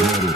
Hello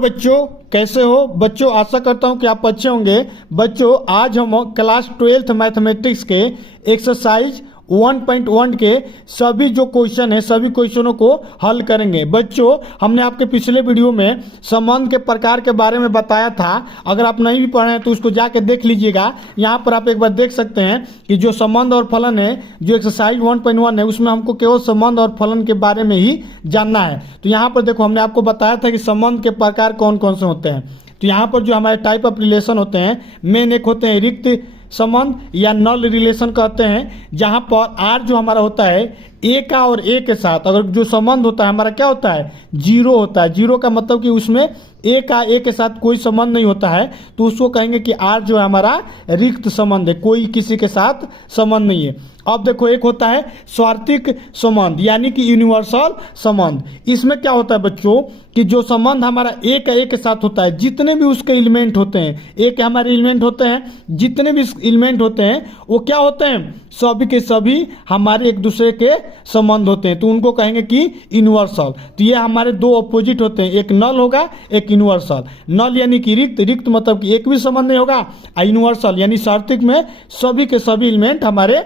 बच्चों, कैसे हो बच्चों। आशा करता हूं कि आप अच्छे होंगे। बच्चों आज हम क्लास 12th मैथमेटिक्स के एक्सरसाइज 1.1 के सभी जो क्वेश्चन है सभी क्वेश्चनों को हल करेंगे। बच्चों हमने आपके पिछले वीडियो में संबंध के प्रकार के बारे में बताया था। अगर आप नहीं भी पढ़े हैं तो उसको जाके देख लीजिएगा। यहाँ पर आप एक बार देख सकते हैं कि जो संबंध और फलन है, जो एक्सरसाइज 1.1 है, उसमें हमको केवल संबंध और फलन के बारे में ही जानना है। तो यहाँ पर देखो, हमने आपको बताया था कि संबंध के प्रकार कौन कौन से होते हैं। तो यहाँ पर जो हमारे टाइप ऑफ रिलेशन होते हैं, मेन एक होते हैं रिक्त संबंध या नल रिलेशन कहते हैं, जहां पर आर जो हमारा होता है ए का और ए के साथ अगर जो संबंध होता है हमारा क्या होता है, जीरो होता है। जीरो का मतलब कि उसमें ए का ए के साथ कोई संबंध नहीं होता है, तो उसको कहेंगे कि आर जो है हमारा रिक्त संबंध है, कोई किसी के साथ संबंध नहीं है। अब देखो, एक होता है स्वार्थिक संबंध यानी कि यूनिवर्सल संबंध। इसमें क्या होता है बच्चों कि जो संबंध हमारा ए का ए के साथ होता है, जितने भी उसके एलिमेंट होते हैं, ए के हमारे एलिमेंट होते हैं, जितने भी एलिमेंट होते हैं वो क्या होते हैं, सभी के सभी हमारे एक दूसरे के संबंध होते हैं, तो उनको कहेंगे कि यूनिवर्सल। तो ये हमारे दो अपोजिट होते हैं, एक नल होगा एक यूनिवर्सल। नल यानी कि रिक्त, रिक्त मतलब कि एक भी संबंध नहीं होगा, और यूनिवर्सल यानी सार्थिक में सभी के सभी एलिमेंट हमारे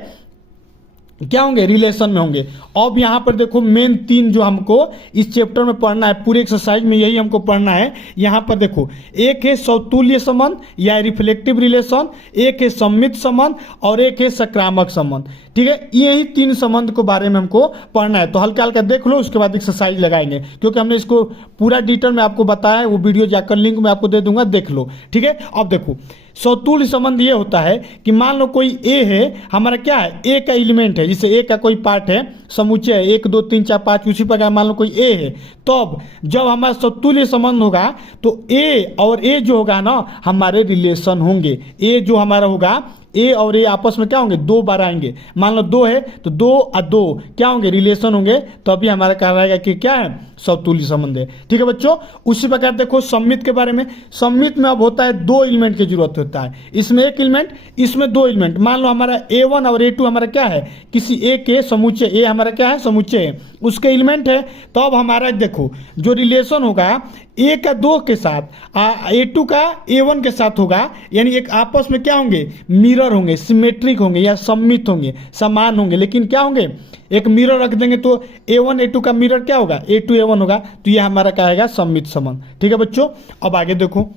क्या होंगे, रिलेशन में होंगे। अब यहाँ पर देखो, मेन तीन जो हमको इस चैप्टर में पढ़ना है, पूरे एक्सरसाइज में यही हमको पढ़ना है। यहाँ पर देखो, एक है समतुल्य संबंध या रिफ्लेक्टिव रिलेशन, एक है सम्मित संबंध और एक है सकारात्मक संबंध। ठीक है, यही तीन संबंध को बारे में हमको पढ़ना है। तो हल्का हल्का देख लो, उसके बाद एक्सरसाइज लगाएंगे, क्योंकि हमने इसको पूरा डिटेल में आपको बताया है। वो वीडियो जाकर लिंक में आपको दे दूंगा, देख लो। ठीक है, अब देखो समतुल्य संबंध ये होता है कि मान लो कोई ए है, हमारा क्या है, ए का एलिमेंट है, जिसे ए का कोई पार्ट है, समुच्चय है 1 2 3 4 5, उसी प्रकार मान लो कोई ए है। तो अब जब हमारा समतुल्य संबंध होगा तो ए और ए जो होगा ना हमारे रिलेशन होंगे। ए जो हमारा होगा, ए और ए आपस में क्या होंगे, दो बार आएंगे। मान लो दो है तो दो और दो क्या होंगे, रिलेशन होंगे। तो अभी हमारा कहा रहेगा कि क्या है, समतुल्य संबंध है। ठीक है बच्चों, उसी प्रकार देखो सम्मित के बारे में। सम्मित में अब होता है दो एलिमेंट की जरूरत होता है, इसमें एक एलिमेंट, इसमें दो एलिमेंट। मान लो हमारा ए1 और ए2 हमारा क्या है, किसी ए के समुच्चय, ए हमारा क्या है, समुच्चय है, उसके एलिमेंट है। तो अब हमारा देखो जो रिलेशन होगा ए का दो के साथ ए2 का ए1 के साथ होगा, यानी एक आपस में क्या होंगे, मिरर होंगे, सिमेट्रिक होंगे या सम्मित होंगे, समान होंगे। लेकिन क्या होंगे, एक मिरर रख देंगे तो ए1 ए2 का मिरर क्या होगा, ए2 ए1 होगा। तो ये हमारा क्या आएगा, सम्मित संबंध। ठीक है बच्चों, अब आगे देखो,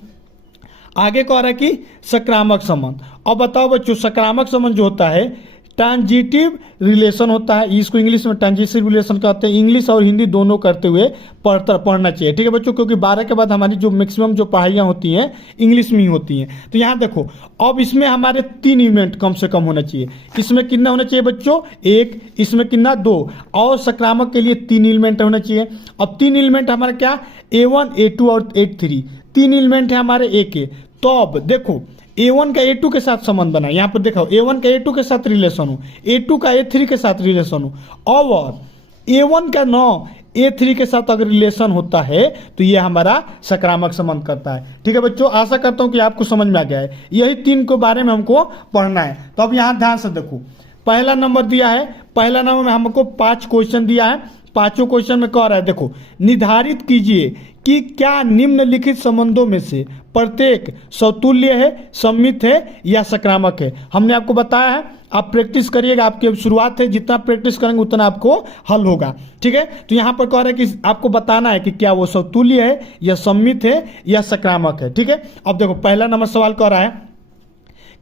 आगे कह रहा है कि सकारात्मक संबंध। अब बताओ बच्चों, सकारात्मक संबंध जो होता है ट्रांजिटिव रिलेशन होता है, इसको इंग्लिश में ट्रांजिटिव रिलेशन कहते हैं। इंग्लिश और हिंदी दोनों करते हुए पढ़ना चाहिए। ठीक है बच्चों, क्योंकि 12 के बाद हमारी जो मैक्सिमम जो पढ़ाइयाँ होती हैं इंग्लिश में ही होती हैं। तो यहाँ देखो, अब इसमें हमारे 3 एलिमेंट कम से कम होना चाहिए। इसमें कितना होना चाहिए बच्चों, 1, इसमें कितना 2, और सकारात्मक के लिए 3 एलिमेंट होना चाहिए। अब 3 एलिमेंट हमारा क्या, A1 A2 और A3, 3 एलिमेंट है हमारे ए के। तो अब देखो A1 का A2 के साथ संबंध बना, यहाँ पर देखो A1 का A2 के साथ रिलेशन हो, A2 का A3 के साथ रिलेशन हो, और A1 का 9 A3 के साथ अगर रिलेशन होता है तो ये हमारा सकारात्मक संबंध करता है। ठीक है बच्चों, आशा करता हूँ कि आपको समझ में आ गया है। यही 3 के बारे में हमको पढ़ना है। तो अब यहाँ ध्यान से देखो, पहला नंबर दिया है, पहला नंबर में हमको 5 क्वेश्चन दिया है। 5 क्वेश्चन में कह रहा है, देखो निर्धारित कीजिए कि क्या निम्नलिखित संबंधों में से प्रत्येक समतुल्य है, सम्मित है या सकारात्मक है। हमने आपको बताया है, आप प्रैक्टिस करिएगा, आपकी अब शुरुआत है, जितना प्रैक्टिस करेंगे उतना आपको हल होगा। ठीक है, तो यहाँ पर कह रहा है कि आपको बताना है कि क्या वो समतुल्य है या सम्मित है या सकारात्मक है। ठीक है, अब देखो पहला नंबर सवाल कह रहा है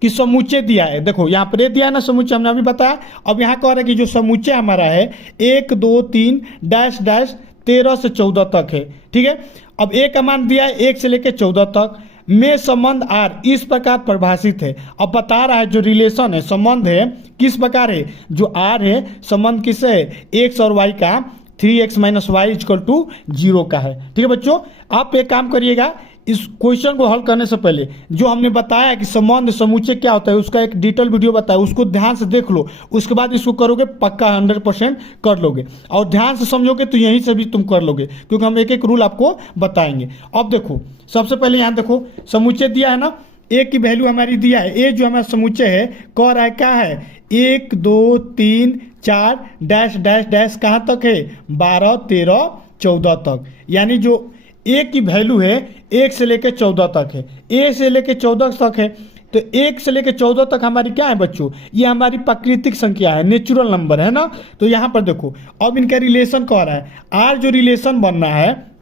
कि समुच्चय दिया है। देखो यहाँ पर दिया है ना समुच्चय, हमने अभी बताया। अब यहाँ कह रहा है कि जो समुच्चय हमारा है 1 2 3 डैश डैश 13 से 14 तक है। ठीक है, अब ए का मान दिया है 1 से लेकर 14 तक में संबंध आर इस प्रकार परिभाषित है। अब बता रहा है जो रिलेशन है, संबंध है किस प्रकार है, जो आर है, संबंध किससे है, एक्स और वाई का, 3x - y = 0 का है। ठीक है बच्चों, आप एक काम करिएगा, इस क्वेश्चन को हल करने से पहले जो हमने बताया कि संबंध समुच्चय क्या होता है, उसका एक डिटेल वीडियो बताया, उसको ध्यान से देख लो। उसके बाद इसको करोगे पक्का 100% कर लोगे, और ध्यान से समझोगे तो यहीं से भी तुम कर लोगे, क्योंकि हम एक एक रूल आपको बताएंगे। अब देखो सबसे पहले यहाँ देखो समुच्चय दिया है ना, ए की वैल्यू हमारी दिया है, ए जो हमारा समुच्चय है कह रहा है क्या है, 1 2 3 4 डैश डैश डैश कहाँ तक है, 12 13 14 तक। यानी जो ए की वैल्यू है 1 से लेकर 14 तक है, ए से लेकर 14 तक है। तो 1 से लेकर 14 तक हमारी क्या है बच्चों, ये हमारी प्राकृतिक संख्या है, नेचुरल नंबर है ना। तो यहाँ पर देखो अब इनका रिलेशन कह रहा है, आर जो रिलेशन बनना है,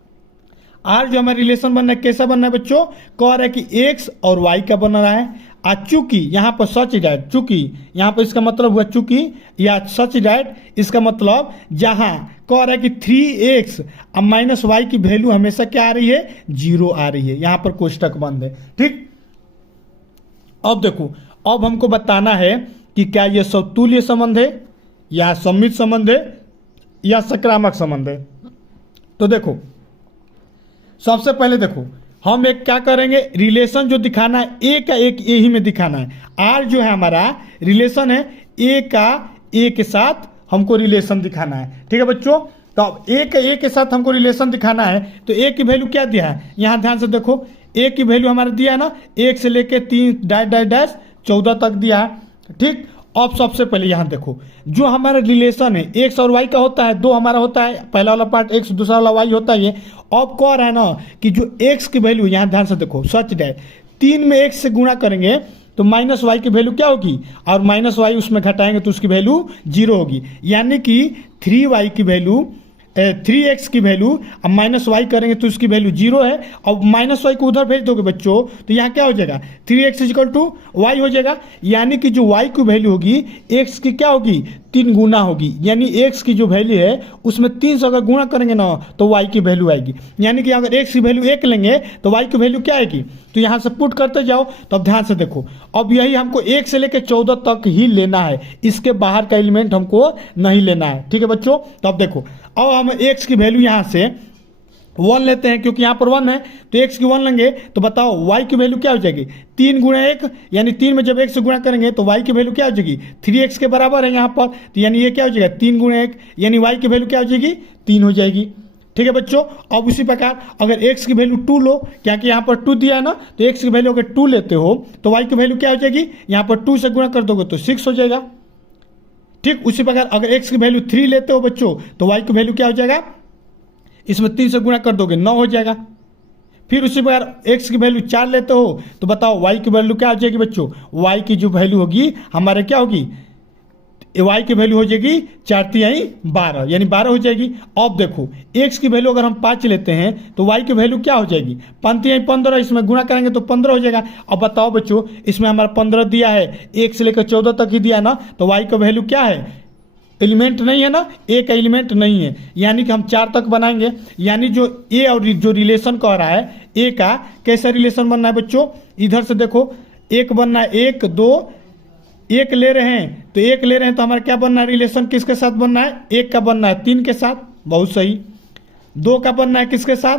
आर जो हमारा रिलेशन बनना है कैसा बनना है बच्चों, कह रहा है कि एक्स और वाई का बन रहा है। चूंकि यहाँ पर सच डैट, चूंकि यहाँ पर इसका मतलब हुआ चूंकि या सच डैट, इसका मतलब जहाँ कह रहा है कि 3x अब माइनस वाई की वैल्यू हमेशा क्या आ रही है, 0 आ रही है। यहाँ पर कोष्टक बंद है, ठीक। अब देखो अब हमको बताना है कि क्या ये समतुल्य संबंध है या सममित संबंध है या सकारात्मक संबंध है। तो देखो सबसे पहले देखो हम एक क्या करेंगे, रिलेशन जो दिखाना है ए का एक ए ही में दिखाना है। आर जो है हमारा रिलेशन है ए का ए के साथ हमको रिलेशन दिखाना है, ठीक है बच्चों। तो अब ए का ए के साथ हमको रिलेशन दिखाना है, तो ए की वैल्यू क्या दिया है, यहाँ ध्यान से देखो ए की वैल्यू हमारा दिया है ना, 1 से लेके 3 डैश डैश डैश 14 तक दिया है, ठीक। अब सबसे पहले यहाँ देखो जो हमारा रिलेशन है एक्स और वाई का होता है, दो हमारा होता है, पहला वाला पार्ट एक्स दूसरा वाला वाई होता है। अब कह रहा है ना कि जो एक्स की वैल्यू, यहाँ ध्यान से देखो सच डैश 3 में एक्स से गुणा करेंगे तो माइनस वाई की वैल्यू क्या होगी, और माइनस वाई उसमें घटाएंगे तो उसकी वैल्यू 0 होगी। यानी कि 3y की वैल्यू 3x की वैल्यू अब माइनस वाई करेंगे तो उसकी वैल्यू 0 है। अब माइनस वाई को उधर भेज दोगे बच्चों तो यहाँ क्या हो जाएगा, 3x इक्वल टू वाई हो जाएगा। यानी कि जो y की वैल्यू होगी x की क्या होगी, 3 गुना होगी। यानी x की जो वैल्यू है उसमें 3 से अगर गुणा करेंगे ना तो y की वैल्यू आएगी। यानी कि अगर x की वैल्यू 1 लेंगे तो y की वैल्यू क्या आएगी, तो यहाँ से पुट करते जाओ। तो अब ध्यान से देखो अब यही हमको 1 से लेकर 14 तक ही लेना है, इसके बाहर का एलिमेंट हमको नहीं लेना है, ठीक है बच्चों। तो अब देखो अब हम x की वैल्यू यहाँ से 1 लेते हैं क्योंकि यहाँ पर 1 है, तो x की 1 लेंगे तो बताओ y की वैल्यू क्या हो जाएगी, 3 गुणा 1, यानी 3 में जब 1 से गुणा करेंगे तो y की वैल्यू क्या हो जाएगी, 3x के बराबर है यहाँ पर। तो यानी ये क्या हो जाएगा 3 गुणा 1, यानी y की वैल्यू क्या हो जाएगी 3 हो जाएगी, ठीक है बच्चों। अब उसी प्रकार अगर x की वैल्यू 2 लो, क्या कि यहाँ पर 2 दिया है ना, तो x की वैल्यू अगर 2 लेते हो तो y की वैल्यू क्या हो जाएगी, यहाँ पर 2 से गुणा कर दोगे तो 6 हो जाएगा, ठीक। उसी प्रकार अगर x की वैल्यू 3 लेते हो बच्चों तो y की वैल्यू क्या हो जाएगा, इसमें 3 से गुणा कर दोगे 9 हो जाएगा। फिर उसी प्रकार x की वैल्यू 4 लेते हो तो बताओ y की वैल्यू क्या हो जाएगी बच्चों, y की जो वैल्यू होगी हमारे क्या होगी, y की वैल्यू हो जाएगी 4 तिहाई 12, यानी 12 हो जाएगी। अब देखो x की वैल्यू अगर हम 5 लेते हैं तो y की वैल्यू क्या हो जाएगी, 5 तिहाई 15, इसमें गुणा करेंगे तो 15 हो जाएगा। अब बताओ बच्चों इसमें हमारा 15 दिया है, 1 से लेकर 14 तक ही दिया है ना, तो y का वैल्यू क्या है, एलिमेंट नहीं है ना, ए का एलिमेंट नहीं है, यानी कि हम 4 तक बनाएंगे। यानी जो ए और जो रिलेशन कह रहा है ए का कैसा रिलेशन बनना है बच्चों, इधर से देखो एक बनना है 1 2, एक ले रहे हैं तो एक ले रहे हैं तो हमारा क्या बनना है, रिलेशन किसके साथ बनना है, 1 का बनना है 3 के साथ, बहुत सही। 2 का बनना है किसके साथ,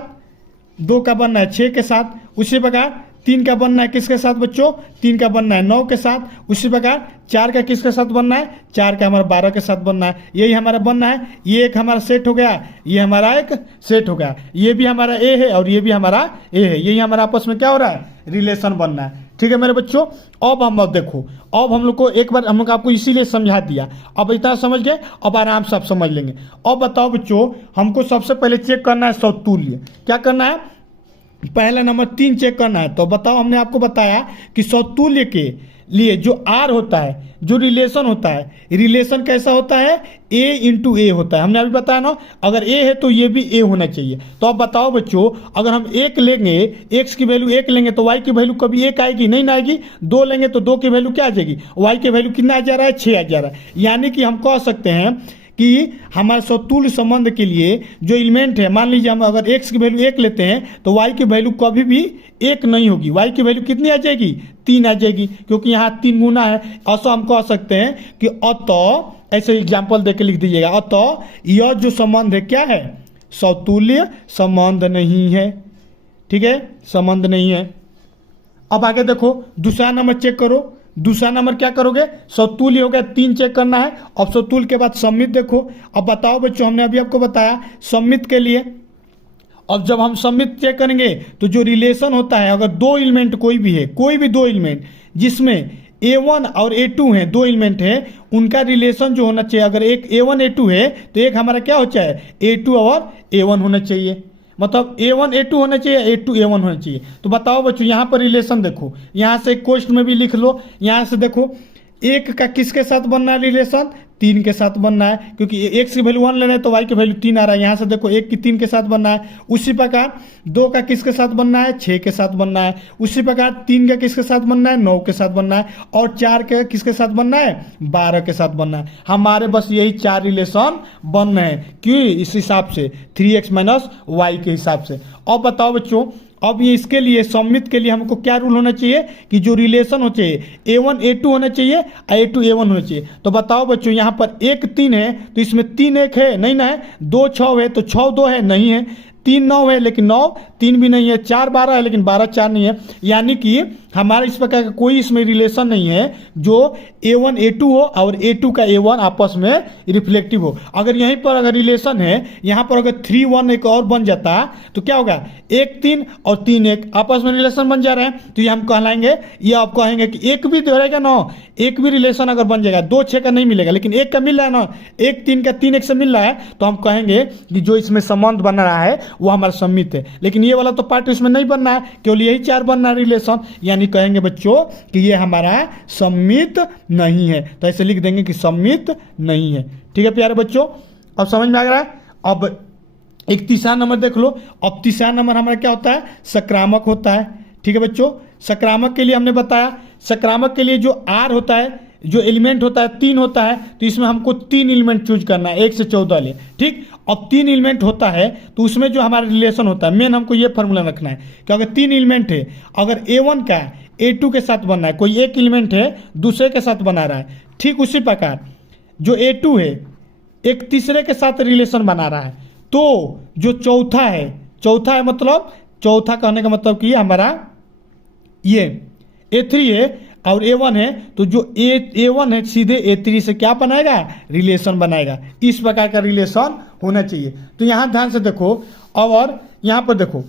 2 का बनना है 6 के साथ। उसी प्रकार 3 का बनना है किसके साथ बच्चों, 3 का बनना है 9 के साथ। उसी प्रकार 4 का किसके साथ बनना है, 4 का हमारा 12 के साथ बनना है। यही हमारा बनना है, ये एक हमारा सेट हो गया, ये हमारा एक सेट हो गया, ये भी हमारा ए है और ये भी हमारा ए है। यही हमारा आपस में क्या हो रहा है, रिलेशन बनना है, ठीक है मेरे बच्चों। अब देखो अब हम लोग को एक बार हम लोग आपको इसीलिए समझा दिया, अब इतना समझ गए, अब आराम से आप समझ लेंगे। अब बताओ बच्चों हमको सबसे पहले चेक करना है समतुल्य, क्या करना है, पहला नंबर 3 चेक करना है। तो बताओ हमने आपको बताया कि समतुल्य के लिए जो आर होता है, जो रिलेशन होता है, रिलेशन कैसा होता है, ए इंटू ए होता है। हमने अभी बताया ना, अगर ए है तो ये भी ए होना चाहिए। तो अब बताओ बच्चों अगर हम 1 लेंगे, एक्स की वैल्यू 1 लेंगे तो वाई की वैल्यू कभी 1 आएगी, नहीं ना आएगी। 2 लेंगे तो 2 की वैल्यू क्या आ जाएगी, वाई की वैल्यू कितना आ जा रहा है, 6 आ जा रहा है। यानी कि हम कह सकते हैं कि हमारे समतुल्य संबंध के लिए जो एलिमेंट है, मान लीजिए हम अगर x की वैल्यू 1 लेते हैं तो y की वैल्यू कभी भी 1 नहीं होगी, y की वैल्यू कितनी आ जाएगी, 3 आ जाएगी, क्योंकि यहाँ 3 गुना है। ऐसा हम कह सकते हैं कि अतः, ऐसे एग्जाम्पल दे के लिख दीजिएगा, अतः यह जो संबंध है क्या है, समतुल्य संबंध नहीं है, ठीक है, संबंध नहीं है। अब आगे देखो दूसरा नंबर चेक करो, दूसरा नंबर क्या करोगे, समतुल्य हो गया, 3 चेक करना है। अब समतुल्य के बाद सममित देखो। अब बताओ बच्चों हमने अभी आपको बताया सममित के लिए, अब जब हम सममित चेक करेंगे तो जो रिलेशन होता है, अगर 2 एलिमेंट कोई भी है, कोई भी 2 एलिमेंट जिसमें A1 और A2 हैं, दो एलिमेंट हैं, उनका रिलेशन जो होना चाहिए, अगर एक A1 A2 है तो एक हमारा क्या हो चाहिए, A2 और A1 होना चाहिए। मतलब A1 A2 होना चाहिए, A2 A1 होना चाहिए। तो बताओ बच्चों, यहाँ पर रिलेशन देखो, यहाँ से क्वेश्चन में भी लिख लो, यहाँ से देखो एक का किसके साथ बनना है रिलेशन, 3 के साथ बनना है, क्योंकि x की वैल्यू 1 लेना है तो y की वैल्यू 3 आ रहा है। यहाँ से देखो 1 की 3 के साथ बनना है। उसी प्रकार 2 का किसके साथ बनना है, 6 के साथ बनना है। उसी प्रकार 3 का किसके साथ बनना है, 9 के साथ बनना है। और 4 के किसके साथ बनना है, 12 के साथ बनना है। हमारे बस यही 4 रिलेशन बन रहे हैं, क्यों, इस हिसाब से 3x माइनस वाई के हिसाब से। अब बताओ बच्चों, अब ये इसके लिए सममित के लिए हमको क्या रूल होना चाहिए कि जो रिलेशन हो चाहिए A1 A2 होना चाहिए और A2 A1 होना चाहिए। तो बताओ बच्चों, यहाँ पर 1 3 है तो इसमें 3 1 है, नहीं ना है। 2 6 है तो 6 2 है, नहीं है। 3 9 है लेकिन 9 3 भी नहीं है। 4 12 है लेकिन 12 4 नहीं है। यानी कि हमारा इस प्रकार का कोई इसमें रिलेशन नहीं है जो A1 A2 हो और A2 का A1 आपस में रिफ्लेक्टिव हो। अगर यहीं पर अगर रिलेशन है, यहाँ पर अगर 3 1 एक और बन जाता तो क्या होगा, 1 3 और 3 1 आपस में रिलेशन बन जा रहे हैं, तो ये हम कहलाएंगे, ये आप कहेंगे कि एक भी रहेगा ना, एक भी रिलेशन अगर बन जाएगा, 2 6 का नहीं मिलेगा लेकिन 1 का मिल रहा है ना, 1 3 का 3 1 से मिल रहा है, तो हम कहेंगे कि जो इसमें संबंध बन रहा है वो हमारा सम्मित है। लेकिन ये वाला तो पार्ट इसमें नहीं बनना है, केवल यही 4 बनना है रिलेशन, यानी कहेंगे बच्चों कि ये हमारा सम्मित नहीं है। तो ऐसे लिख देंगे कि सम्मित नहीं है। ठीक है प्यारे बच्चों, अब समझ में आ रहा है। अब एक तीसरा नंबर देख लो। अब तीसरा नंबर हमारा क्या होता है, सक्रामक होता है। ठीक है बच्चों, सक्रामक के लिए हमने बताया, सक्रामक के लिए जो R होता है, जो एलिमेंट होता है 3 होता है, तो इसमें हमको 3 एलिमेंट चूज करना है, 1 से 14 ले। ठीक, अब 3 एलिमेंट होता है तो उसमें जो हमारा रिलेशन होता है, मेन हमको ये फॉर्मूला रखना है कि अगर 3 एलिमेंट है, अगर A1 का A2 के साथ बनना है, कोई एक एलिमेंट है दूसरे के साथ बना रहा है, ठीक उसी प्रकार जो A2 है एक तीसरे के साथ रिलेशन बना रहा है, तो जो चौथा है मतलब चौथा कहने का मतलब कि हमारा ये A3 है और A1 है, तो जो A1 है सीधे A3 से क्या बनाएगा, रिलेशन बनाएगा। इस प्रकार का रिलेशन होना चाहिए। तो यहाँ ध्यान से देखो, और यहाँ पर देखो,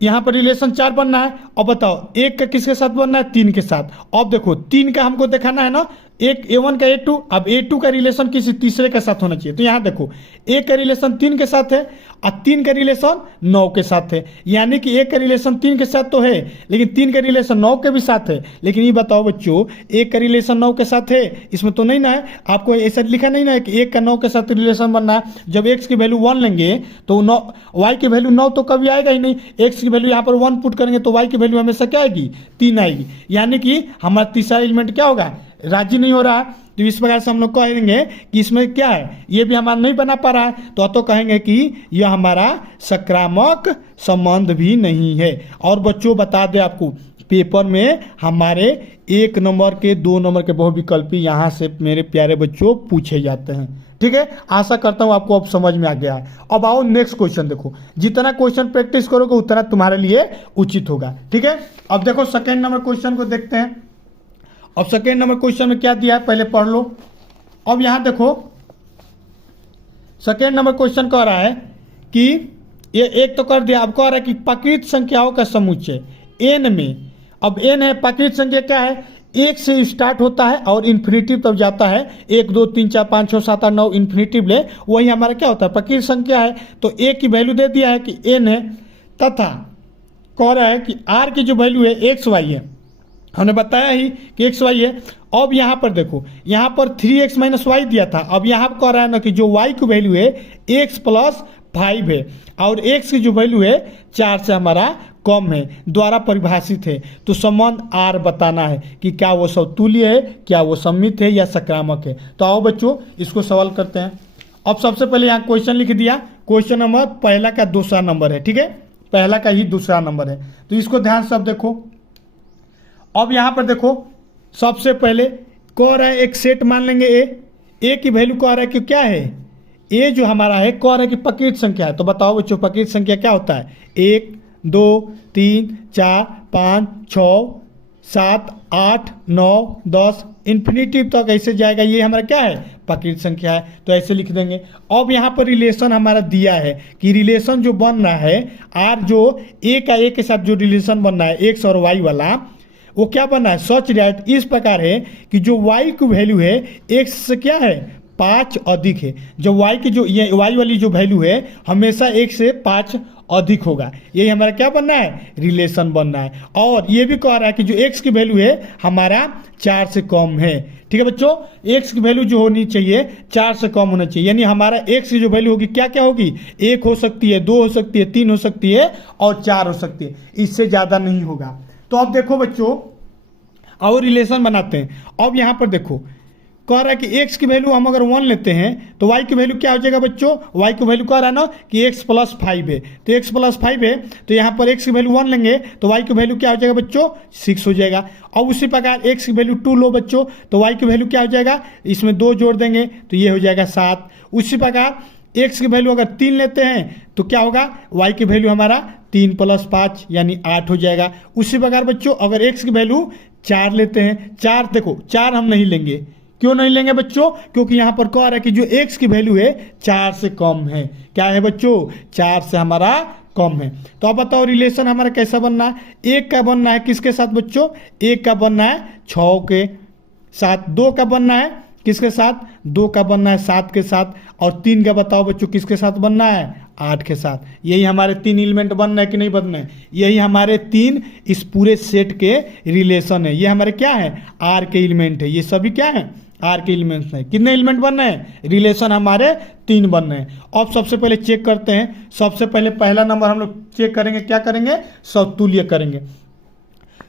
यहाँ पर रिलेशन 4 बनना है। अब बताओ 1 का किसके साथ बनना है, 3 के साथ। अब देखो 3 का हमको दिखाना है ना, एक A1 का A2, अब A2 का रिलेशन किसी तीसरे के साथ होना चाहिए। तो यहाँ देखो 1 का रिलेशन 3 के साथ है और 3 का रिलेशन 9 के साथ है, यानी कि 1 का रिलेशन 3 के साथ तो है लेकिन 3 का रिलेशन 9 के भी साथ है। लेकिन ये बताओ बच्चों, 1 का रिलेशन 9 के साथ है, इसमें तो नहीं ना है, आपको ऐसा लिखा नहीं ना है कि 1 का 9 के साथ रिलेशन बनना है। जब x की वैल्यू 1 लेंगे तो y की वैल्यू 9 तो कभी आएगा ही नहीं, x की वैल्यू यहाँ पर 1 पुट करेंगे तो y की वैल्यू हमेशा क्या आएगी, 3 आएगी। यानी कि हमारा तीसरा एलिमेंट क्या होगा, राजी नहीं हो रहा है। तो इस प्रकार से हम लोग कहेंगे कि इसमें क्या है, ये भी हमारा नहीं बना पा रहा है, तो कहेंगे कि यह हमारा सक्रामक संबंध भी नहीं है। और बच्चों बता दें आपको, पेपर में हमारे 1 नंबर के 2 नंबर के बहुविकल्पी यहाँ से मेरे प्यारे बच्चों पूछे जाते हैं। ठीक है, आशा करता हूँ आपको अब समझ में आ गया है। अब आओ नेक्स्ट क्वेश्चन देखो, जितना क्वेश्चन प्रैक्टिस करोगे उतना तुम्हारे लिए उचित होगा। ठीक है, अब देखो सेकेंड नंबर क्वेश्चन को देखते हैं। अब सेकेंड नंबर क्वेश्चन में क्या दिया है पहले पढ़ लो। अब यहां देखो सेकेंड नंबर क्वेश्चन कह रहा है कि ये एक तो कर दिया, अब कह रहा है कि प्राकृत संख्याओं का समुच्चय n में, अब n है, प्राकृत संख्या क्या है, 1 से स्टार्ट होता है और इन्फिनिटिव तब जाता है, 1 2 3 4 5 6 7 8 9 इन्फिनिटिव ले, वही हमारा क्या होता है प्राकृत संख्या है। तो a की वैल्यू दे दिया है कि n है, तथा कह रहा है कि r की जो वैल्यू है x y है, हमने बताया ही कि x y है। अब यहाँ पर देखो, यहाँ पर 3x माइनस वाई दिया था, अब यहाँ पर कह रहा है ना कि जो y की वैल्यू है x प्लस 5 है और x की जो वैल्यू है 4 से हमारा कम है, द्वारा परिभाषित है। तो संबंध R बताना है कि क्या वो समतुल्य है, क्या वो सम्मित है या सक्रामक है। तो आओ बच्चों इसको सवाल करते हैं। अब सबसे पहले यहाँ क्वेश्चन लिख दिया, क्वेश्चन नंबर पहला का दूसरा नंबर है। ठीक है, पहला का ही दूसरा नंबर है, तो इसको ध्यान से अब देखो। अब यहाँ पर देखो सबसे पहले कह रहा है एक सेट मान लेंगे ए की वैल्यू कह रहा है कि क्या है, ए जो हमारा है कह रहा है कि प्राकृत संख्या है। तो बताओ बच्चों प्राकृत संख्या क्या होता है, 1 2 3 4 5 6 7 8 9 10 इन्फिनिटिव तक ऐसे जाएगा, ये हमारा क्या है प्राकृत संख्या है। तो ऐसे लिख देंगे। अब यहाँ पर रिलेशन हमारा दिया है कि रिलेशन जो बन रहा है आर, जो ए का ए के साथ जो रिलेशन बन रहा है एक्स और वाई वाला, वो क्या बना है, सच डैट इस प्रकार है कि जो y की वैल्यू है x से क्या है 5 अधिक है। जो y की जो ये y वाली जो वैल्यू है हमेशा 1 से 5 अधिक होगा। यही हमारा क्या बनना है, रिलेशन बनना है। और ये भी कह रहा है कि जो x की वैल्यू है हमारा 4 से कम है। ठीक है बच्चों, x की वैल्यू जो होनी चाहिए 4 से कम होना चाहिए, यानी हमारा x की जो वैल्यू होगी क्या क्या होगी, 1 हो सकती है, 2 हो सकती है, 3 हो सकती है और 4 हो सकती है, इससे ज़्यादा नहीं होगा। तो अब देखो बच्चों और रिलेशन बनाते हैं। अब यहाँ पर देखो कह रहा है कि x की वैल्यू हम अगर 1 लेते हैं तो y की वैल्यू क्या हो जाएगा बच्चों, y की वैल्यू कह रहा है ना कि x + 5 है, तो x + 5 है तो यहाँ पर x की वैल्यू 1 लेंगे तो y की वैल्यू क्या हो जाएगा बच्चों 6 हो जाएगा। और उसी प्रकार x की वैल्यू 2 लो बच्चों तो y की वैल्यू क्या हो जाएगा, इसमें 2 जोड़ देंगे तो ये हो जाएगा 7। उसी प्रकार x की वैल्यू अगर 3 लेते हैं तो क्या होगा, y की वैल्यू हमारा 3 + 5 यानी 8 हो जाएगा। उसी प्रकार बच्चों अगर x की वैल्यू 4 लेते हैं, 4 देखो 4 हम नहीं लेंगे, क्यों नहीं लेंगे बच्चों, क्योंकि यहाँ पर कह रहा है कि जो x की वैल्यू है 4 से कम है। क्या है बच्चों, 4 से हमारा कम है। तो अब बताओ रिलेशन हमारा कैसा बनना है, 1 का बनना है किसके साथ बच्चों, 1 का बनना है 6 के साथ, 2 का बनना है किसके साथ, 2 का बनना है 7 के साथ, और 3 का बताओ बच्चों किसके साथ बनना है, 8 के साथ। यही हमारे 3 एलिमेंट बनना है कि नहीं बनना है, यही हमारे 3 इस पूरे सेट के रिलेशन है। ये हमारे क्या है, आर के एलिमेंट है, ये सभी क्या है आर के एलिमेंट्स हैं। कितने एलिमेंट बनना है, रिलेशन हमारे 3 बनना है। अब सबसे पहले चेक करते हैं, सबसे पहले पहला नंबर हम लोग चेक करेंगे, क्या करेंगे, समतुल्य करेंगे।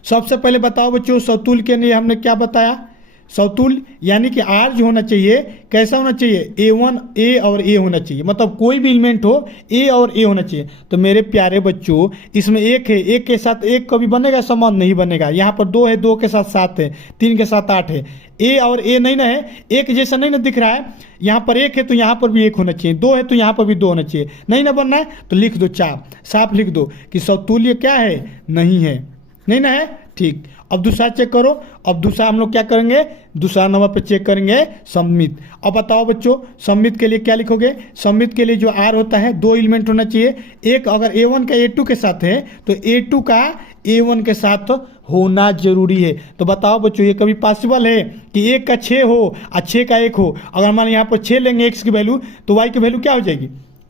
सबसे पहले बताओ बच्चों समतुल्य के लिए हमने क्या बताया, समतुल्य यानी कि आर जो होना चाहिए कैसा होना चाहिए, A1 A और A होना चाहिए, मतलब कोई भी एलिमेंट हो A और A होना चाहिए। तो मेरे प्यारे बच्चों इसमें 1 है, 1 के साथ 1 कभी बनेगा, संबंध नहीं बनेगा। यहाँ पर 2 है, 2 के साथ 7 है, 3 के साथ 8 है, A और A नहीं ना है, एक जैसा नहीं ना दिख रहा है। यहाँ पर 1 है तो यहाँ पर भी 1 होना चाहिए, 2 है तो यहाँ पर भी 2 होना चाहिए, नहीं ना बनना है तो लिख दो 4, साफ लिख दो कि समतुल्य क्या है, नहीं है, नहीं ना है, ठीक। अब दूसरा चेक करो, अब दूसरा हम लोग क्या करेंगे, दूसरा नंबर पे चेक करेंगे सममित। अब बताओ बच्चों सममित के लिए क्या लिखोगे, सममित के लिए जो आर होता है 2 एलिमेंट होना चाहिए, एक अगर A1 का A2 के साथ है तो A2 का A1 के साथ होना जरूरी है। तो बताओ बच्चों ये कभी पॉसिबल है कि 1 का 6 हो और 6 का 1 हो, अगर हमारे यहाँ पर 6 लेंगे x की वैल्यू तो y की वैल्यू क्या हो जाएगी,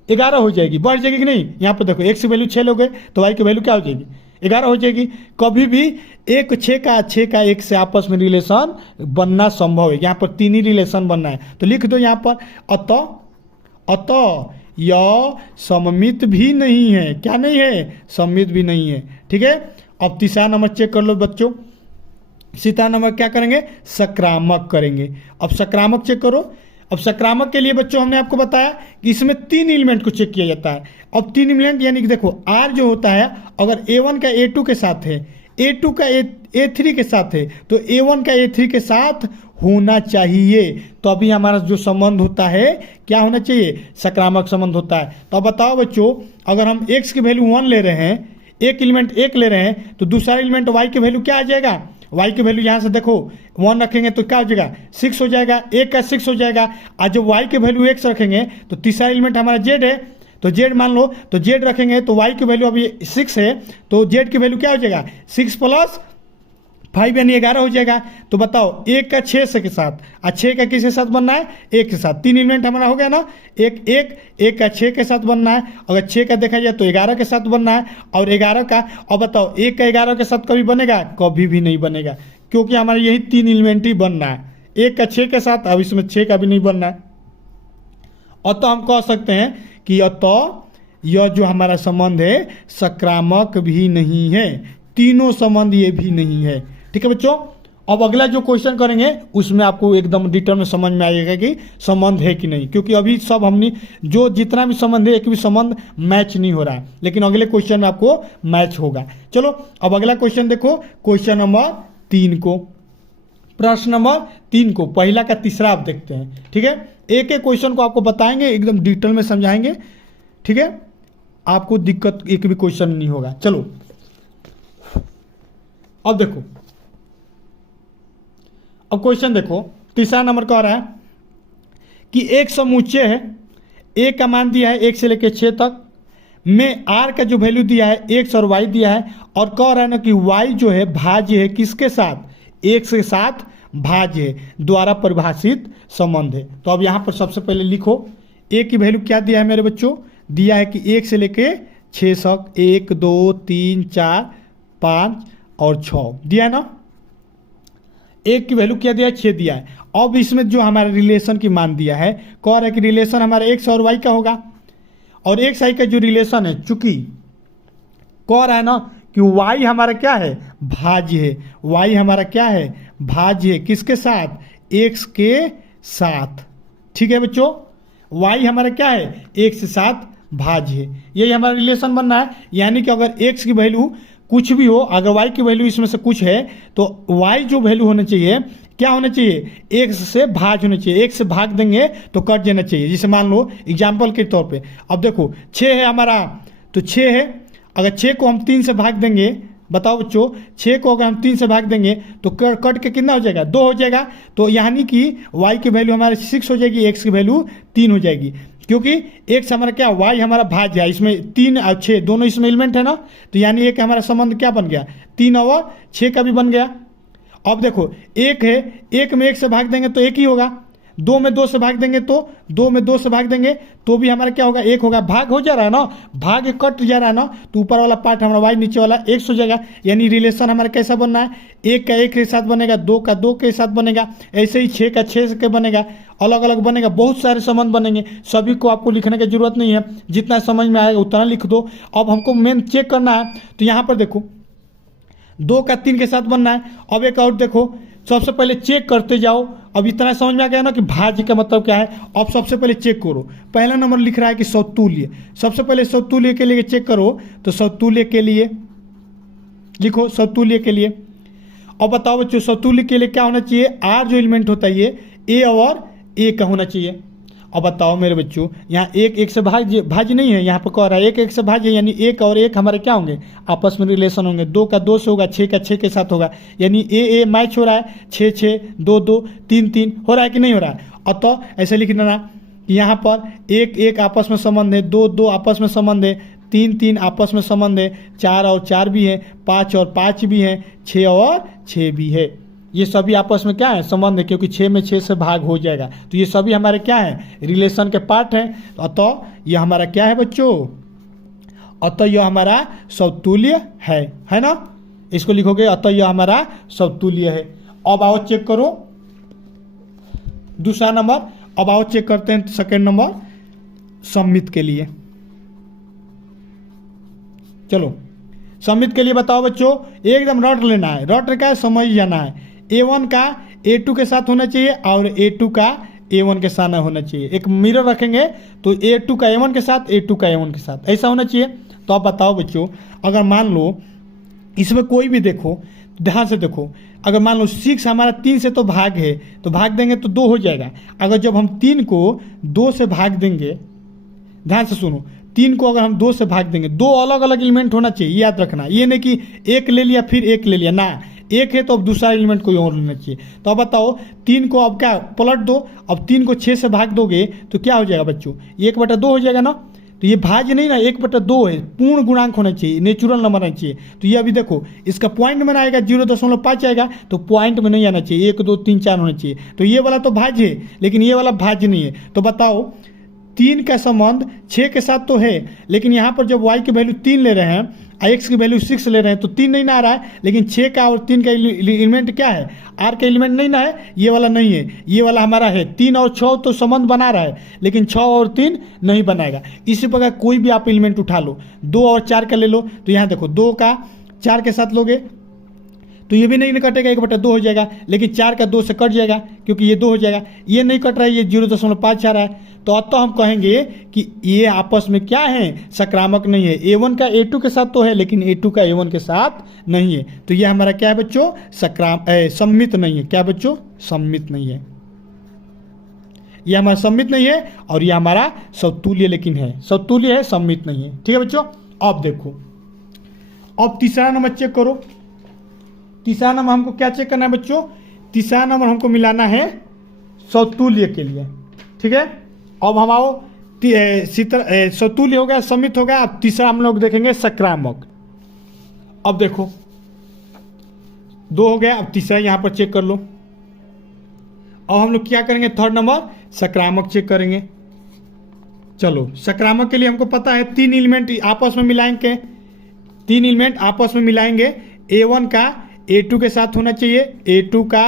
11 हो जाएगी, बढ़ जाएगी कि नहीं। यहाँ पर देखो x की वैल्यू 6 लोगे तो y की वैल्यू क्या हो जाएगी, 11 हो जाएगी। कभी भी 6 का 1 से आपस में रिलेशन बनना संभव है, यहाँ पर 3 ही रिलेशन बनना है। तो लिख दो यहाँ पर अतः यह सममित भी नहीं है, क्या नहीं है, सममित भी नहीं है, ठीक है। अब तीसरा नंबर चेक कर लो बच्चों, तीसरा नंबर क्या करेंगे, सकारात्मक करेंगे। अब सकारात्मक चेक करो। अब सकारात्मक के लिए बच्चों हमने आपको बताया कि इसमें 3 एलिमेंट को चेक किया जाता है। अब 3 एलिमेंट यानी कि देखो आर जो होता है अगर A1 का A2 के साथ है, A2 का A3 के साथ है तो A1 का A3 के साथ होना चाहिए, तो अभी हमारा जो संबंध होता है क्या होना चाहिए, सकारात्मक संबंध होता है। तो अब बताओ बच्चों अगर हम x की वैल्यू 1 ले रहे हैं, एक एलिमेंट 1 ले रहे हैं तो दूसरा एलिमेंट y की वैल्यू क्या आ जाएगा, y की वैल्यू यहाँ से देखो 1 रखेंगे तो क्या हो जाएगा 6 हो जाएगा, 1 का 6 हो जाएगा। और जब y की वैल्यू x रखेंगे तो तीसरा एलिमेंट हमारा z है तो z मान लो, तो z रखेंगे तो y की वैल्यू अभी 6 है तो z की वैल्यू क्या हो जाएगा 6 + 5 यानी 11 हो जाएगा। तो बताओ 1 का 6 से के साथ और 6 का किसके साथ बनना है, 1 के साथ, 3 एलिमेंट हमारा हो गया ना, 1 का 6 के साथ बनना है, अगर 6 का देखा जाए तो 11 के साथ बनना है, और 11 का, और बताओ 1 का 11 के साथ कभी बनेगा, कभी भी नहीं बनेगा, क्योंकि हमारा यही 3 एलिमेंट ही बनना है, 1 का 6 के साथ, अब इसमें 6 का भी नहीं बनना है। अतः हम कह सकते हैं कि अतः यह जो हमारा संबंध है सकारात्मक भी नहीं है, तीनों संबंध ये भी नहीं है, ठीक है बच्चों। अब अगला जो क्वेश्चन करेंगे उसमें आपको एकदम डिटेल में समझ में आएगा कि संबंध है कि नहीं, क्योंकि अभी सब हमने जो जितना भी संबंध है एक भी संबंध मैच नहीं हो रहा है, लेकिन अगले क्वेश्चन में आपको मैच होगा। चलो अब अगला क्वेश्चन देखो, क्वेश्चन नंबर 3 को, प्रश्न नंबर 3 को, पहला का तीसरा आप देखते हैं, ठीक है। एक एक क्वेश्चन को आपको बताएंगे, एकदम डिटेल में समझाएंगे, ठीक है, आपको दिक्कत एक भी क्वेश्चन नहीं होगा। चलो अब देखो, अब क्वेश्चन देखो, तीसरा नंबर कह रहा है कि एक समुच्चय है, ए का मान दिया है 1 से लेकर 6 तक, में आर का जो वैल्यू दिया है एक्स और वाई दिया है, और कह रहा है ना कि वाई जो है भाज्य है किसके साथ, एक्स के साथ भाज्य है, द्वारा परिभाषित संबंध है। तो अब यहाँ पर सबसे पहले लिखो ए की वैल्यू क्या दिया है मेरे बच्चों, दिया है कि 1 से लेके 6 तक, 1 2 3 4 5 और 6 दिया है ना। एक की वैल्यू क्या दिया है, 6 दिया है। अब इसमें जो हमारा रिलेशन की मान दिया है, कह रहा है कि रिलेशन हमारा एक्स और वाई का होगा, और एक्स आई का जो रिलेशन है, चूंकि कह रहा है ना कि वाई हमारा क्या है, भाज्य है, वाई हमारा क्या है, भाज्य है, किसके साथ, एक्स के साथ। ठीक है बच्चों, वाई हमारा क्या है, एक्स के साथ भाज्य है, यही हमारा रिलेशन बनना है। यानी कि अगर एक्स की वैल्यू कुछ भी हो, अगर वाई की वैल्यू इसमें से कुछ है, तो वाई जो वैल्यू होना चाहिए क्या होना चाहिए, एक्स से भाज्य होना चाहिए। एक्स से भाग देंगे तो कट देना चाहिए। जैसे मान लो एग्जाम्पल के तौर पे, अब देखो 6 है हमारा, तो 6 है, अगर 6 को हम 3 से भाग देंगे, बताओ बच्चों 6 को अगर हम 3 से भाग देंगे तो कट के कितना हो जाएगा, 2 हो जाएगा। तो यानी कि वाई की वैल्यू हमारे 6 हो जाएगी, एक्स की वैल्यू 3 हो जाएगी, क्योंकि एक्स हमारा क्या, वाई हमारा भाज्य है, इसमें 3 और 6 दोनों इसमें एलिमेंट है ना। तो यानी एक हमारा संबंध क्या बन गया, 3 और 6 का भी बन गया। अब देखो एक है, एक में 1 से भाग देंगे तो 1 ही होगा, 2 में 2 से भाग देंगे तो 2 में 2 से भाग देंगे तो भी हमारा क्या होगा, 1 होगा। भाग हो जा रहा है ना, भाग कट जा रहा है ना, तो ऊपर वाला पार्ट हमारा वाई, नीचे वाला एक्स हो जाएगा। यानी रिलेशन हमारा कैसा बनना है, 1 का 1 के साथ बनेगा, 2 का 2 के साथ बनेगा, ऐसे ही 6 का 6 के बनेगा, अलग अलग बनेगा, बहुत सारे संबंध बनेंगे। सभी को आपको लिखने की जरूरत नहीं है, जितना समझ में आएगा उतना लिख दो। अब हमको मेन चेक करना है, तो यहाँ पर देखो 2 का 3 के साथ बनना है। अब एक और देखो, सबसे पहले चेक करते जाओ। अब इतना समझ में आ गया ना कि भाज्य का मतलब क्या है। अब सबसे पहले चेक करो, पहला नंबर लिख रहा है कि समतुल्य। सबसे पहले समतुल्य के लिए चेक करो, तो समतुल्य के लिए लिखो, समतुल्य के लिए। अब बताओ बच्चों समतुल्य के लिए क्या होना चाहिए, आर जो एलिमेंट होता है ये ए और ए का होना चाहिए। अब बताओ मेरे बच्चों, यहाँ एक एक से भाज्य नहीं है, यहाँ पर कह रहा है एक एक से भाज्य, यानी एक और एक हमारे क्या होंगे, आपस में रिलेशन होंगे। 2 का 2 से होगा, 6 का 6 के साथ होगा, यानी ए मैच हो रहा है, 6 6 2 2 3 3 हो रहा है कि नहीं हो रहा है। अतः ऐसे लिख देना कि यहाँ पर 1 1 आपस में संबंध है, 2 2 आपस में संबंध है, 3 3 आपस में संबंध है, 4 और 4 भी है, 5 और 5 भी है, 6 और 6 भी है। ये सभी आपस में क्या है, संबंध है, क्योंकि 6 में 6 से भाग हो जाएगा। तो ये सभी हमारे क्या है, रिलेशन के पार्ट हैं। अतः ये हमारा क्या है बच्चों, अतः यह हमारा समतुल्य है ना। इसको लिखोगे, अतः यह हमारा समतुल्य है। अब आओ चेक करो दूसरा नंबर। अब आओ चेक करते हैं सेकेंड नंबर, सममित के लिए। चलो सममित के लिए बताओ बच्चों, एकदम रट लेना है, रट का समझ जाना है। A1 का A2 के साथ होना चाहिए और A2 का A1 के साथ होना चाहिए। एक मिरर रखेंगे तो A2 का A1 के साथ, A2 का A1 के साथ, ऐसा होना चाहिए। तो आप बताओ बच्चों, अगर मान लो इसमें कोई भी देखो, ध्यान से देखो, अगर मान लो 6 हमारा 3 से तो भाग है, तो भाग देंगे तो 2 हो जाएगा। अगर जब हम 3 को 2 से भाग देंगे, ध्यान से सुनो, 3 को अगर हम 2 से भाग देंगे, 2 अलग अलग एलिमेंट होना चाहिए, याद रखना। ये नहीं कि एक ले लिया फिर एक ले लिया, ना, एक है तो अब दूसरा एलिमेंट कोई और लेना चाहिए। तो अब बताओ 3 को अब क्या पलट दो, अब 3 को 6 से भाग दोगे तो क्या हो जाएगा बच्चों, 1/2 हो जाएगा ना। तो ये भाज्य नहीं ना, 1/2 है, पूर्ण गुणांक होना चाहिए, नेचुरल नंबर आना चाहिए। तो ये अभी देखो इसका पॉइंट में आएगा, 0.5 आएगा, तो पॉइंट में नहीं आना चाहिए, 1 2 3 4 होना चाहिए। तो ये वाला तो भाज्य है, लेकिन ये वाला भाज्य नहीं है। तो बताओ 3 का संबंध 6 के साथ तो है, लेकिन यहाँ पर जब y की वैल्यू 3 ले रहे हैं और x की वैल्यू 6 ले रहे हैं, तो 3 नहीं ना आ रहा है, लेकिन 6 का और 3 का एलिमेंट क्या है, r का एलिमेंट नहीं ना है, ये वाला नहीं है, ये वाला हमारा है। 3 और 6 तो संबंध बना रहा है, लेकिन 6 और 3 नहीं बनाएगा। इसी प्रकार कोई भी आप एलिमेंट उठा लो, 2 और 4 का ले लो, तो यहाँ देखो 2 का 4 के साथ लोगे तो ये भी नहीं कटेगा, 1/2 हो जाएगा, लेकिन 4 का 2 से कट जाएगा, क्योंकि ये 2 हो जाएगा। ये नहीं कट रहा है, ये 0.5 आ रहा है। तो अतः हम कहेंगे कि ये आपस में क्या है, सकारात्मक नहीं है। A1 का A2 के साथ तो है, लेकिन A2 का A1 के साथ नहीं है। तो ये हमारा क्या है बच्चों, सममित नहीं है। क्या बच्चों, सममित नहीं है, ये हमारा सममित नहीं है, और ये हमारा समतुल्य लेकिन है, समतुल्य है, सममित नहीं है। ठीक है बच्चों। अब देखो, अब तीसरा नंबर चेक करो। तीसरा नंबर हमको क्या चेक करना है बच्चों, तीसरा नंबर हमको मिलाना है समतुल्य के लिए। ठीक है। अब हम आओ सतुल्य हो गया, समित हो गया। अब तीसरा हम लोग देखेंगे संक्रामक। अब देखो 2 हो गया, अब तीसरा यहाँ पर चेक कर लो। अब हम लोग क्या करेंगे, थर्ड नंबर संक्रामक चेक करेंगे। चलो संक्रामक के लिए हमको पता है 3 एलिमेंट आपस में मिलाएंगे, 3 एलिमेंट आपस में मिलाएंगे। A1 का A2 के साथ होना चाहिए, A2 का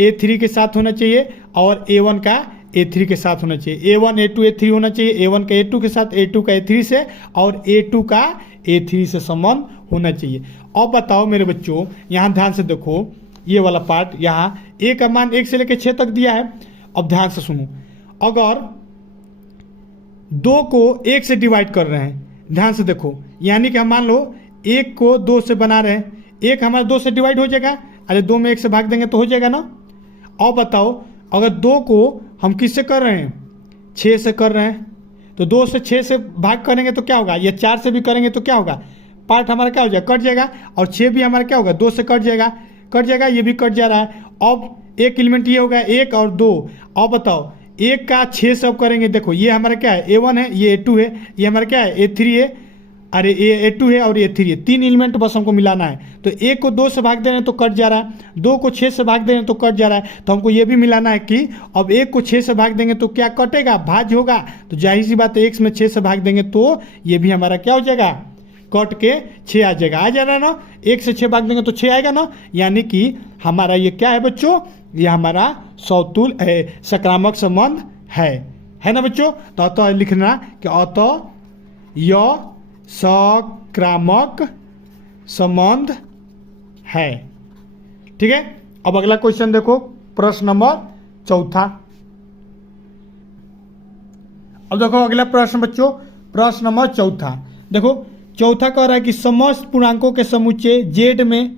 A3 के साथ होना चाहिए और A1 का A3 के साथ होना चाहिए। A1 A2 A3 होना चाहिए, A1 का A2 के साथ, A2 का A3 से और A2 का A3 से संबंध होना चाहिए। अब बताओ मेरे बच्चों, यहाँ ध्यान से देखो, ये वाला पार्ट, यहाँ A का मान 1 से लेकर 6 तक दिया है। अब ध्यान से सुनो, अगर 2 को 1 से डिवाइड कर रहे हैं, ध्यान से देखो, यानी कि हम मान लो 1 को 2 से बना रहे हैं, 1 हमारा 2 से डिवाइड हो जाएगा, अरे 2 में 1 से भाग देंगे तो हो जाएगा ना। अब बताओ अगर 2 को हम किससे कर रहे हैं, 6 से कर रहे हैं, तो 2 से 6 से भाग करेंगे तो क्या होगा, या 4 से भी करेंगे तो क्या होगा, पार्ट हमारा क्या हो जाएगा, कट जाएगा। और 6 भी हमारा क्या होगा, 2 से कट जाएगा, ये भी कट जा रहा है। अब एक एलिमेंट ये होगा 1 और 2। अब बताओ 1 का 6 से अब करेंगे, देखो ये हमारा क्या है, A1 है, ये A2 है, ये हमारा क्या है, A3 है, अरे ये A2 है और ये A3 है। 3 एलिमेंट बस हमको मिलाना है। तो 1 को 2 से भाग दे रहे हैं तो कट जा रहा है, 2 को 6 से भाग दे रहे हैं तो कट जा रहा है। तो हमको ये भी मिलाना है कि अब 1 को 6 से भाग देंगे तो क्या कटेगा, भाज्य होगा। तो जाहिर सी बात है 1 में 6 से भाग देंगे तो ये भी हमारा क्या हो जाएगा, कट के 6 आ जाएगा। आ जा रहा है ना, 1 से 6 भाग देंगे तो 6 आएगा ना। यानी कि हमारा ये क्या है बच्चों, ये हमारा संक्रामक संबंध है ना बच्चों। तो अतः लिखना कि अतः यह संक्रामक संबंध है। ठीक है। अब अगला क्वेश्चन देखो, प्रश्न नंबर 4। अब देखो अगला प्रश्न बच्चों, प्रश्न नंबर 4। देखो 4 कह रहा है कि समस्त पूर्णांकों के समुच्चय Z में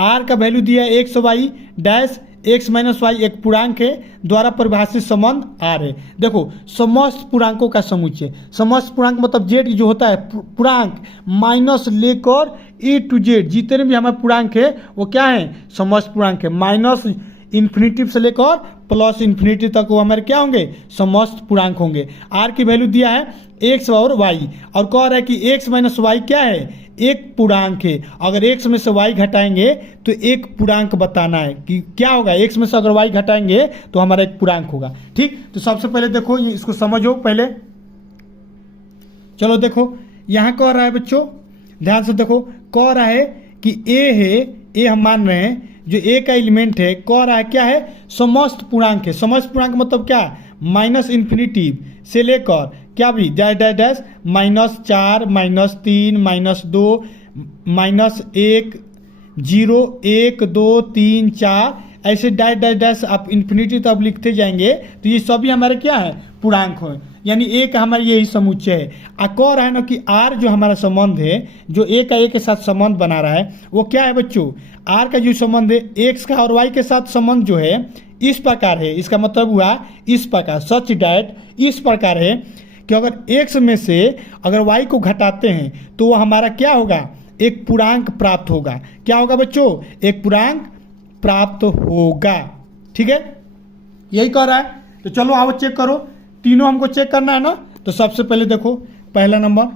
R का वैल्यू दिया है XY dash x minus y एक पूर्णांक है द्वारा परिभाषित संबंध R है। देखो समस्त पूर्णांकों का समुच्चय, समस्त पूर्णांक मतलब Z जो होता है पूर्णांक माइनस लेकर A to Z, जितने भी हमारे पूर्णांक है वो क्या है, समस्त पूर्णांक है। माइनस इन्फिनिटी से लेकर प्लस इन्फिनिटी तक वो हमारे क्या होंगे, समस्त पूर्णांक होंगे। R की वैल्यू दिया है x और y, और कह रहा है कि x माइनस वाई क्या है, एक पूर्णांक है। अगर x में से y घटाएंगे तो एक पूर्णांक बताना है कि क्या होगा, x में से अगर y घटाएंगे तो हमारा एक पूर्णांक होगा। ठीक, तो सबसे पहले देखो इसको समझो पहले। चलो देखो यहाँ कह रहा है बच्चों, ध्यान से देखो, कह रहा है कि a है, a हम मान रहे हैं जो a का एलिमेंट है, कह रहा है क्या है, समस्त पूर्णांक है। समस्त पूर्णांक मतलब क्या, माइनस इन्फिनिटी से लेकर क्या भी डैश डैश डैश -4 -3 -2 -1 0 1 2 3 4 ऐसे डैश डैश डैश आप इन्फिनिटी तब लिखते जाएंगे तो ये सभी हमारे क्या है, पूर्णांक हो, यानी a का हमारा यही समुच्चय है। कह रहा है ना कि r जो हमारा संबंध है, जो a का a के साथ संबंध बना रहा है वो क्या है बच्चों, r का जो संबंध है x का और y के साथ संबंध जो है इस प्रकार है। इसका मतलब हुआ इस प्रकार, सच डैट इस प्रकार है कि अगर x में से अगर y को घटाते हैं तो वो हमारा क्या होगा, एक पूर्णांक प्राप्त होगा। क्या होगा बच्चों, एक पूर्णांक प्राप्त होगा। ठीक है, यही कह रहा है। तो चलो आओ चेक करो, तीनों हमको चेक करना है ना। तो सबसे पहले देखो पहला नंबर,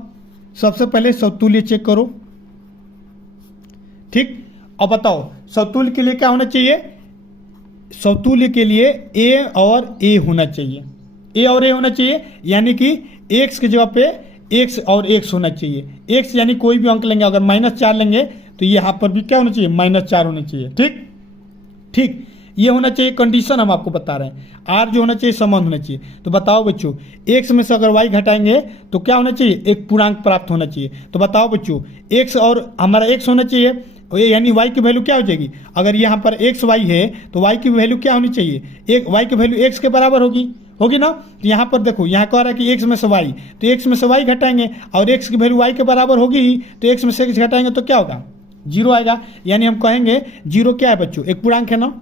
सबसे पहले समतुल्य चेक करो। ठीक, अब बताओ समतुल्य के लिए क्या होना चाहिए, समतुल्य के लिए a और a होना चाहिए, a और a होना चाहिए, यानी कि x की जगह पे x और x होना चाहिए। x यानी कोई भी अंक लेंगे, अगर -4 लेंगे तो यहाँ पर भी क्या होना चाहिए, -4 होना चाहिए। ठीक ठीक, ये होना चाहिए कंडीशन, हम आपको बता रहे हैं। r जो होना चाहिए संबंध होना चाहिए। तो बताओ बच्चों, x में से अगर y घटाएंगे तो क्या होना चाहिए, एक पूर्णांक प्राप्त होना चाहिए। तो बताओ बच्चों, x और हमारा x होना चाहिए, यानी y की वैल्यू क्या हो जाएगी, अगर यहाँ पर x y है तो y की वैल्यू क्या होनी चाहिए, एक y की वैल्यू x के बराबर होगी ना। तो यहाँ पर देखो, यहाँ कह रहा है कि x में से y, तो x में से y घटाएंगे और x की वैल्यू y के बराबर होगी ही, तो x में से x घटाएंगे तो क्या होगा, 0 आएगा। यानी हम कहेंगे 0 क्या है बच्चों, एक पूर्णांक है ना,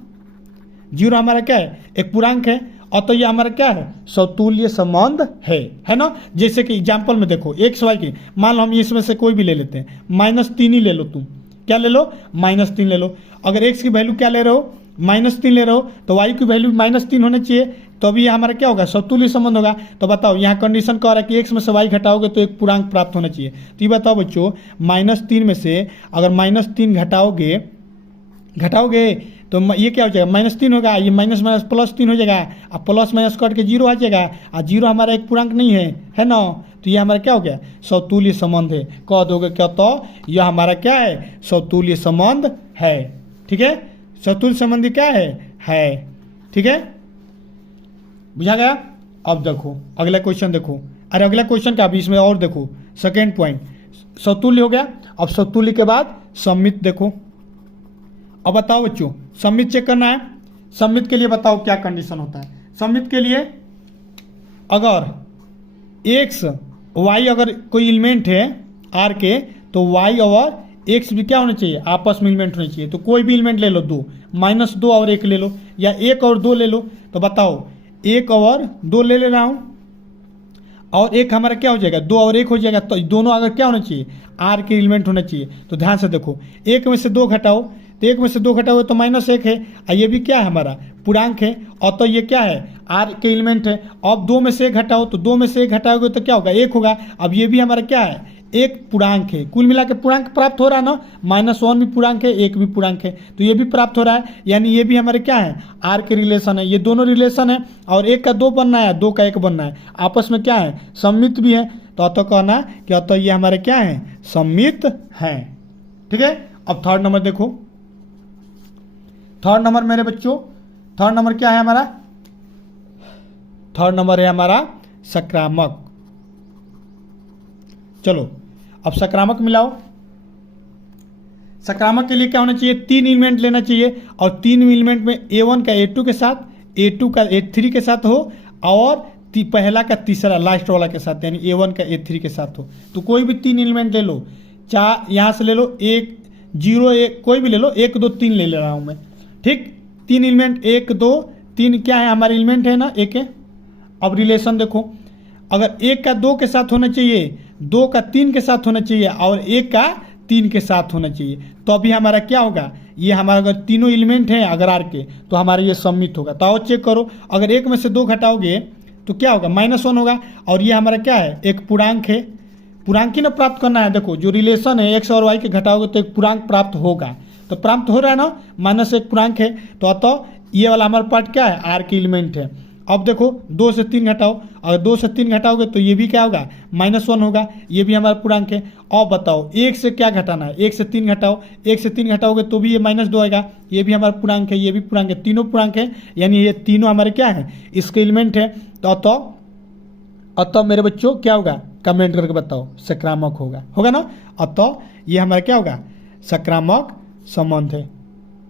0 हमारा क्या है, एक पूर्णांक है। और तो ये हमारा क्या है, समतुल्य संबंध है ना। जैसे कि एग्जाम्पल में देखो x y की, मान लो हम इसमें से कोई भी ले लेते हैं, -3 ही ले लो, तुम क्या ले लो, -3 ले लो। अगर x की वैल्यू क्या ले रहे हो, -3 ले रहे हो, तो y की वैल्यू -3 होना चाहिए। तो अभी ये हमारा क्या होगा, समतुल्य संबंध होगा। तो बताओ यहाँ कंडीशन कह रहा है कि एक्स में से वाई घटाओगे तो एक पूर्णांक प्राप्त होना चाहिए। तो ये बताओ बच्चों, -3 में से अगर -3 घटाओगे तो ये क्या हो जाएगा, -3 होगा, ये माइनस माइनस +3 हो जाएगा, अब प्लस माइनस कट के 0 आ जाएगा, और 0 हमारा एक पूर्णांक नहीं है ना। तो ये हमारा क्या हो गया, समतुल्य संबंध है। कह दोगे क्या, तो यह हमारा क्या है, समतुल्य संबंध है। ठीक है, समतुल्य संबंध क्या है। ठीक है, बुझा गया। अब देखो अगला क्वेश्चन देखो, अरे अगला क्वेश्चन का भी इसमें और देखो, सेकेंड पॉइंट समतुल्य हो गया। अब समतुल्य के बाद सममित देखो। अब बताओ बच्चों, सममित चेक करना है। सममित के लिए बताओ क्या कंडीशन होता है। सममित के लिए अगर एक्स वाई अगर कोई एलिमेंट है आर के, तो वाई और एक्स भी क्या होना चाहिए, आपस में एलिमेंट होने चाहिए। तो कोई भी एलिमेंट ले लो, 2 -2 और 1 ले लो, या 1 और 2 ले लो। तो बताओ 1 और 2 ले रहा हूँ, और एक हमारा क्या हो जाएगा, 2 और 1 हो जाएगा। तो दोनों अगर क्या होना चाहिए, आर के एलिमेंट होना चाहिए। तो ध्यान से देखो, 1 में से 2 घटाओ, तो 1 में से 2 घटाओगे तो -1 है, और ये भी क्या है हमारा पूर्णांक है, और तो ये क्या है, आर के एलिमेंट है। अब 2 में से 1 घटाओ, तो 2 में से 1 घटाओगे तो क्या होगा, 1 होगा। अब ये भी हमारा क्या है, एक पूर्णांक है। कुल मिला के पूर्णांक प्राप्त हो रहा है ना, -1 भी पूर्णांक है, 1 भी पूर्णांक है, तो ये भी प्राप्त हो रहा है। यानी ये भी हमारे क्या है, आर के रिलेशन है। ये दोनों रिलेशन है, और 1 का 2 बनना है, 2 का 1 बनना है, आपस में क्या है, सममित भी है। तो कहना कि तो ये हमारे क्या है, सममित है। ठीक है, अब थर्ड नंबर देखो। थर्ड नंबर मेरे बच्चों, थर्ड नंबर क्या है हमारा, थर्ड नंबर है हमारा सकारात्मक। चलो अब सकारात्मक मिलाओ। सकारात्मक के लिए क्या होना चाहिए, 3 एलिमेंट लेना चाहिए, और 3 एलिमेंट में A1 का A2 के साथ, A2 का A3 के साथ हो, और पहला का तीसरा लास्ट वाला के साथ, यानी A1 का A3 के साथ हो। तो कोई भी 3 एलिमेंट ले लो, चार यहाँ से ले लो, 1 0 1 कोई भी ले लो, 1 2 3 ले रहा हूँ मैं। ठीक, 3 एलिमेंट 1 2 3 क्या है, हमारे एलिमेंट है ना, 1 है। अब रिलेशन देखो, अगर 1 का 2 के साथ होना चाहिए, 2 का 3 के साथ होना चाहिए, और 1 का 3 के साथ होना चाहिए, तो अभी हमारा क्या होगा, ये हमारा अगर तीनों एलिमेंट हैं अगर आर के, तो हमारा ये सममित होगा। तो आओ चेक करो, अगर 1 में से 2 घटाओगे तो क्या होगा, -1 होगा, और ये हमारा क्या है, एक पूर्णांक है। पूर्णांक ही ना प्राप्त करना है। देखो जो रिलेशन है एक्स और वाई के घटाओगे तो एक पूर्णांक प्राप्त होगा। तो प्राप्त हो रहा है ना, -1 पूर्णांक है। तो ये वाला हमारा पार्ट क्या है, आर के एलिमेंट है। अब देखो 2 से 3 घटाओ, अगर 2 से 3 घटाओगे तो ये भी क्या होगा, -1 होगा, ये भी हमारा पूर्णांक है। अब बताओ 1 से क्या घटाना है, 1 से 3 घटाओ, 1 से 3 घटाओगे तो भी ये -2 आएगा, ये भी हमारा पूर्णांक है, ये भी पूर्णांक है, तीनों पूर्णांक है, यानी ये तीनों हमारे क्या है, इसके एलिमेंट है। तो अतः मेरे बच्चों क्या होगा, कमेंट करके बताओ, सकारात्मक होगा ना। अतः ये हमारा क्या होगा, सकारात्मक संबंध है।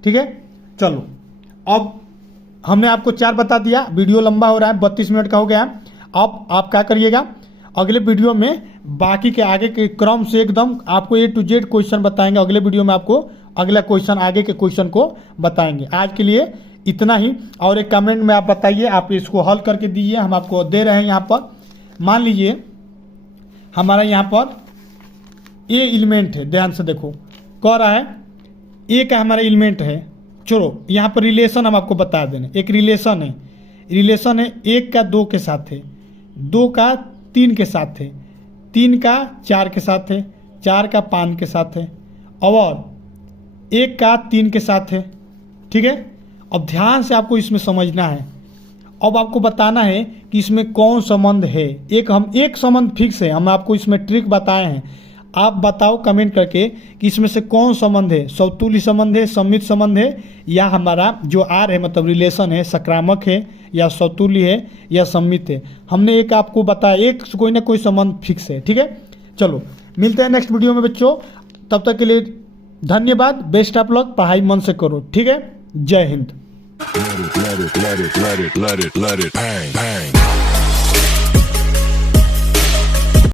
ठीक है, चलो अब हमने आपको 4 बता दिया, वीडियो लंबा हो रहा है, 32 मिनट का हो गया। अब आप क्या करिएगा, अगले वीडियो में बाकी के आगे के क्रम से एकदम आपको A to Z क्वेश्चन बताएंगे। अगले वीडियो में आपको अगला क्वेश्चन, आगे के क्वेश्चन को बताएंगे। आज के लिए इतना ही, और एक कमेंट में आप बताइए, आप इसको हल करके दीजिए, हम आपको दे रहे हैं। यहाँ पर मान लीजिए हमारा यहाँ पर A एलिमेंट है, ध्यान से देखो, कह रहा है A का हमारा एलिमेंट है। चलो यहाँ पर रिलेशन हम आपको बता दें, एक रिलेशन है 1 का 2 के साथ है, 2 का 3 के साथ है, 3 का 4 के साथ है, 4 का 5 के साथ है, और 1 का 3 के साथ है। ठीक है, अब ध्यान से आपको इसमें समझना है। अब आपको बताना है कि इसमें कौन संबंध है। एक संबंध फिक्स है, हम आपको इसमें ट्रिक बताए हैं। आप बताओ कमेंट करके कि इसमें से कौन संबंध है, समतुल्य संबंध है, सममित संबंध है, या हमारा जो आर है मतलब रिलेशन है, सकारात्मक है या समतुल्य है या सममित है। हमने एक आपको बताया, एक कोई ना कोई संबंध फिक्स है। ठीक है, चलो मिलते हैं नेक्स्ट वीडियो में बच्चों, तब तक के लिए धन्यवाद। बेस्ट ऑफ लक, पढ़ाई मन से करो। ठीक है, जय Hind. Let it bang, bang.